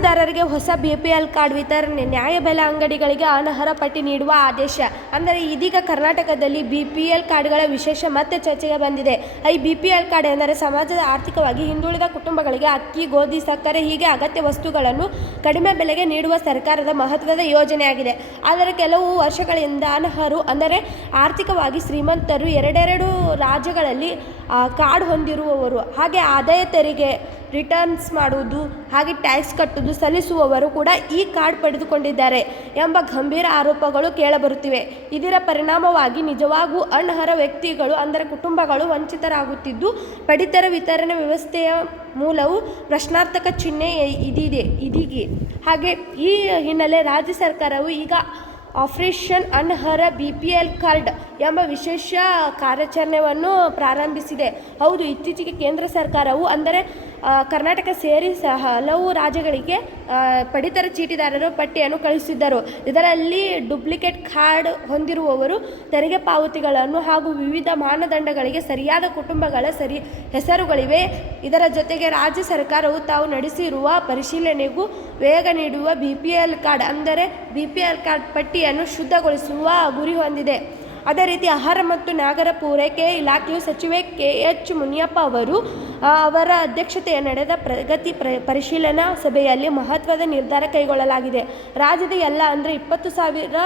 ಖರೀದಿದಾರರಿಗೆ ಹೊಸ BPL card ವಿತರಣೆ, ನ್ಯಾಯಬೆಲೆ ಅಂಗಡಿಗಳಿಗೆ ಅನರ್ಹ ಪಟ್ಟಿ ನೀಡುವ ಆದೇಶ. ಅಂದರೆ ಇದೀಗ ಕರ್ನಾಟಕದಲ್ಲಿ ಬಿಪಿಎಲ್ ಕಾರ್ಡ್ಗಳ ವಿಶೇಷ ಮತ್ತೆ ಚರ್ಚೆಗೆ ಬಂದಿದೆ. ಈ ಬಿಪಿಎಲ್ ಕಾರ್ಡ್ ಎಂದರೆ ಸಮಾಜದ ಆರ್ಥಿಕವಾಗಿ ಹಿಂದುಳಿದ ಕುಟುಂಬಗಳಿಗೆ ಅಕ್ಕಿ, ಗೋಧಿ, ಸಕ್ಕರೆ, ಹೀಗೆ ಅಗತ್ಯ ವಸ್ತುಗಳನ್ನು ಕಡಿಮೆ ಬೆಲೆಗೆ ನೀಡುವ ಸರ್ಕಾರದ ಮಹತ್ವದ ಯೋಜನೆಯಾಗಿದೆ. ಆದರೆ ಕೆಲವು ವರ್ಷಗಳಿಂದ ಅನರ್ಹರು, ಅಂದರೆ ಆರ್ಥಿಕವಾಗಿ ಶ್ರೀಮಂತರು, ಎರಡೆರಡು ರಾಜ್ಯಗಳಲ್ಲಿ ಕಾರ್ಡ್ ಹೊಂದಿರುವವರು. ಹಾಗೆ ಆದಾಯ ತೆರಿಗೆ ರಿಟರ್ನ್ಸ್ ಮಾಡುವುದು, ಹಾಗೆ ಟ್ಯಾಕ್ಸ್ ಕಟ್ಟುವುದು ಸಲ್ಲಿಸುವವರು ಕೂಡ ಈ ಕಾರ್ಡ್ ಪಡೆದುಕೊಂಡಿದ್ದಾರೆ ಎಂಬ ಗಂಭೀರ ಆರೋಪಗಳು ಕೇಳಬರುತ್ತಿವೆ. ಇದರ ಪರಿಣಾಮವಾಗಿ ನಿಜವಾಗೂ ಅನರ್ಹ ವ್ಯಕ್ತಿಗಳು, ಅಂದರೆ ಕುಟುಂಬಗಳು ವಂಚಿತರಾಗುತ್ತಿದ್ದು, ಪಡಿತರ ವಿತರಣೆ ವ್ಯವಸ್ಥೆಯ ಮೂಲವು ಪ್ರಶ್ನಾರ್ಥಕ ಚಿಹ್ನೆ ಇದಿದೆ, ಇದೀಗೆ. ಹಾಗೆ ಈ ಹಿನ್ನೆಲೆ ರಾಜ್ಯ ಸರ್ಕಾರವು ಈಗ ಆಪರೇಷನ್ ಅನರ್ಹ ಬಿ ಪಿ ಎಲ್ ಕಾರ್ಡ್ ಎಂಬ ವಿಶೇಷ ಕಾರ್ಯಾಚರಣೆಯನ್ನು ಪ್ರಾರಂಭಿಸಿದೆ. ಹೌದು, ಇತ್ತೀಚೆಗೆ ಕೇಂದ್ರ ಸರ್ಕಾರವು ಅಂದರೆ ಕರ್ನಾಟಕ ಸೇರಿ ಸಹ ಹಲವು ರಾಜ್ಯಗಳಿಗೆ ಪಡಿತರ ಚೀಟಿದಾರರು ಪಟ್ಟಿಯನ್ನು ಕಳುಹಿಸಿದ್ದರು. ಇದರಲ್ಲಿ ಡುಪ್ಲಿಕೇಟ್ ಕಾರ್ಡ್ ಹೊಂದಿರುವವರು, ತೆರಿಗೆ ಪಾವತಿಗಳನ್ನು ಹಾಗೂ ವಿವಿಧ ಮಾನದಂಡಗಳಿಗೆ ಸರಿಯಾದ ಕುಟುಂಬಗಳ ಸರಿ, ಹೆಸರುಗಳಿವೆ. ಇದರ ಜೊತೆಗೆ ರಾಜ್ಯ ಸರ್ಕಾರವು ತಾವು ನಡೆಸಿರುವ ಪರಿಶೀಲನೆಗೂ ವೇಗ ನೀಡುವ ಬಿ ಪಿ ಎಲ್ ಕಾರ್ಡ್ ಅಂದರೆ ಬಿ ಪಿ ಎಲ್ ಕಾರ್ಡ್ ಪಟ್ಟಿಯನ್ನು ಶುದ್ಧಗೊಳಿಸುವ ಗುರಿ ಹೊಂದಿದೆ. ಅದೇ ರೀತಿ ಆಹಾರ ಮತ್ತು ನಾಗರ ಪೂರೈಕೆ ಇಲಾಖೆಯು ಸಚಿವೆ ಕೆ ಎಚ್ ಮುನಿಯಪ್ಪ ಅವರು ಅವರ ಅಧ್ಯಕ್ಷತೆಯ ನಡೆದ ಪ್ರಗತಿ ಪ್ರ, ಪರಿಶೀಲನಾ ಸಭೆಯಲ್ಲಿ ಮಹತ್ವದ ನಿರ್ಧಾರ ಕೈಗೊಳ್ಳಲಾಗಿದೆ. ರಾಜ್ಯದ ಎಲ್ಲ, ಅಂದರೆ ಇಪ್ಪತ್ತು ಸಾವಿರ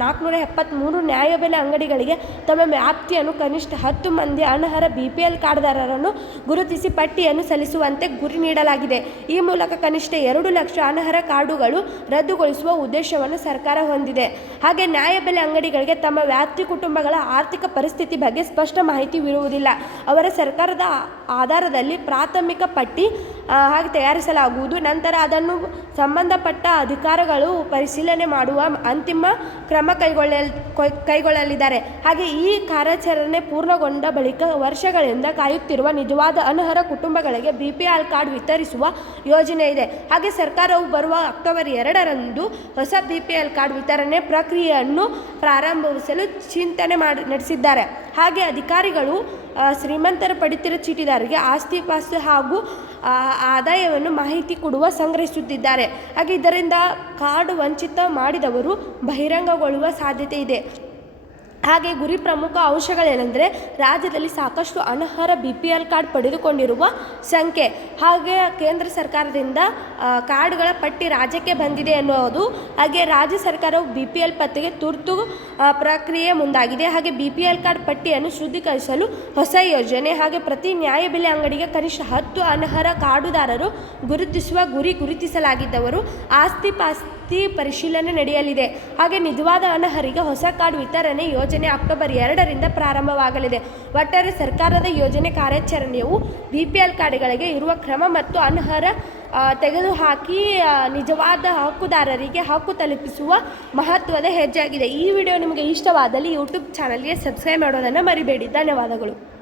ನಾಲ್ಕುನೂರ ಎಪ್ಪತ್ತ್ಮೂರು ನ್ಯಾಯಬೆಲೆ ಅಂಗಡಿಗಳಿಗೆ ತಮ್ಮ ವ್ಯಾಪ್ತಿಯನ್ನು ಕನಿಷ್ಠ ಹತ್ತು ಮಂದಿ ಅನರ್ಹರ ಬಿ ಪಿ ಎಲ್ ಕಾರ್ಡ್ದಾರರನ್ನು ಗುರುತಿಸಿ ಪಟ್ಟಿಯನ್ನು ಸಲ್ಲಿಸುವಂತೆ ಗುರಿ ನೀಡಲಾಗಿದೆ. ಈ ಮೂಲಕ ಕನಿಷ್ಠ ಎರಡು ಲಕ್ಷ ಅನರ್ಹರ ಕಾರ್ಡುಗಳು ರದ್ದುಗೊಳಿಸುವ ಉದ್ದೇಶವನ್ನು ಸರ್ಕಾರ ಹೊಂದಿದೆ. ಹಾಗೆ ನ್ಯಾಯಬೆಲೆ ಅಂಗಡಿಗಳಿಗೆ ತಮ್ಮ ವ್ಯಾಪ್ತಿ ಕುಟುಂಬಗಳ ಆರ್ಥಿಕ ಪರಿಸ್ಥಿತಿ ಬಗ್ಗೆ ಸ್ಪಷ್ಟ ಮಾಹಿತಿ ಮಾಹಿತಿವಿರುವುದಿಲ್ಲ ಅವರ ಸರ್ಕಾರದ ಆಧಾರದಲ್ಲಿ ಪ್ರಾಥಮಿಕ ಪಟ್ಟಿ ಹಾಗೆ ತಯಾರಿಸಲಾಗುವುದು. ನಂತರ ಅದನ್ನು ಸಂಬಂಧಪಟ್ಟ ಅಧಿಕಾರಿಗಳು ಪರಿಶೀಲನೆ ಮಾಡುವ ಅಂತಿಮ ಕ್ರಮ ಕೈಗೊಳ್ಳಲ್ ಕೈಗೊಳ್ಳಲಿದ್ದಾರೆ. ಹಾಗೆ ಈ ಕಾರ್ಯಾಚರಣೆ ಪೂರ್ಣಗೊಂಡ ಬಳಿಕ ವರ್ಷಗಳಿಂದ ಕಾಯುತ್ತಿರುವ ನಿಜವಾದ ಅನರ್ಹ ಕುಟುಂಬಗಳಿಗೆ ಬಿ ಪಿ ಎಲ್ ಕಾರ್ಡ್ ವಿತರಿಸುವ ಯೋಜನೆ ಇದೆ. ಹಾಗೆ ಸರ್ಕಾರವು ಬರುವ ಅಕ್ಟೋಬರ್ ಎರಡರಂದು ಹೊಸ ಬಿ ಪಿ ಎಲ್ ಕಾರ್ಡ್ ವಿತರಣೆ ಪ್ರಕ್ರಿಯೆಯನ್ನು ಪ್ರಾರಂಭಿಸಲು ಚಿಂತನೆ ಮಾಡಿ, ನಡೆಸಿದ್ದಾರೆ. ಹಾಗೆ ಅಧಿಕಾರಿಗಳು ಶ್ರೀಮಂತರ ಪಡಿತರ ಚೀಟಿದಾರರಿಗೆ ಆಸ್ತಿ ಪಾಸ್ತಿ ಹಾಗೂ ಆದಾಯವನ್ನು ಮಾಹಿತಿ ಕೊಡುವ ಸಂಗ್ರಹಿಸುತ್ತಿದ್ದಾರೆ. ಹಾಗೆ ಇದರಿಂದ ಕಾರ್ಡ್ ವಂಚಿತ ಮಾಡಿದವರು ಬಹಿರಂಗಗೊಳ್ಳುವ ಸಾಧ್ಯತೆ ಇದೆ. ಹಾಗೆ ಗುರಿ ಪ್ರಮುಖ ಅಂಶಗಳೇನೆಂದರೆ ರಾಜ್ಯದಲ್ಲಿ ಸಾಕಷ್ಟು ಅನರ್ಹ ಬಿ ಪಿ ಎಲ್ ಕಾರ್ಡ್ ಪಡೆದುಕೊಂಡಿರುವ ಸಂಖ್ಯೆ. ಹಾಗೆ ಕೇಂದ್ರ ಸರ್ಕಾರದಿಂದ ಕಾರ್ಡ್ಗಳ ಪಟ್ಟಿ ರಾಜ್ಯಕ್ಕೆ ಬಂದಿದೆ ಎನ್ನುವುದು ಹಾಗೆ ರಾಜ್ಯ ಸರ್ಕಾರವು ಬಿ ಪಿ ಎಲ್ ಪತ್ತೆಗೆ ತುರ್ತು ಪ್ರಕ್ರಿಯೆ ಮುಂದಾಗಿದೆ. ಹಾಗೆ ಬಿ ಪಿ ಎಲ್ ಕಾರ್ಡ್ ಪಟ್ಟಿಯನ್ನು ಶುದ್ಧೀಕರಿಸಲು ಹೊಸ ಯೋಜನೆ ಹಾಗೆ ಪ್ರತಿ ನ್ಯಾಯಬೆಲೆ ಅಂಗಡಿಗೆ ಕನಿಷ್ಠ ಹತ್ತು ಅನರ್ಹ ಕಾರ್ಡುದಾರರು ಗುರುತಿಸುವ ಗುರಿ ಗುರುತಿಸಲಾಗಿದ್ದವರು ಆಸ್ತಿ ಪಾಸ್ತಿ ಪರಿಶೀಲನೆ ನಡೆಯಲಿದೆ. ಹಾಗೆ ನಿಜವಾದ ಅನರ್ಹರಿಗೆ ಹೊಸ ಕಾರ್ಡ್ ವಿತರಣೆ ಯೋಜನೆ ಅಕ್ಟೋಬರ್ ಎರಡರಿಂದ ಪ್ರಾರಂಭವಾಗಲಿದೆ. ಒಟ್ಟಾರೆ ಸರ್ಕಾರದ ಯೋಜನೆ ಕಾರ್ಯಾಚರಣೆಯು ಬಿ ಪಿ ಎಲ್ ಕಾರ್ಡ್ಗಳಿಗೆ ಇರುವ ಕ್ರಮ ಮತ್ತು ಅನರ್ಹ ತೆಗೆದುಹಾಕಿ ನಿಜವಾದ ಹಕ್ಕುದಾರರಿಗೆ ಹಕ್ಕು ತಲುಪಿಸುವ ಮಹತ್ವದ ಹೆಜ್ಜೆಯಾಗಿದೆ. ಈ ವಿಡಿಯೋ ನಿಮಗೆ ಇಷ್ಟವಾದಲ್ಲಿ ಯೂಟ್ಯೂಬ್ ಚಾನಲ್ಗೆ ಸಬ್ಸ್ಕ್ರೈಬ್ ಮಾಡೋದನ್ನು ಮರಿಬೇಡಿ. ಧನ್ಯವಾದಗಳು.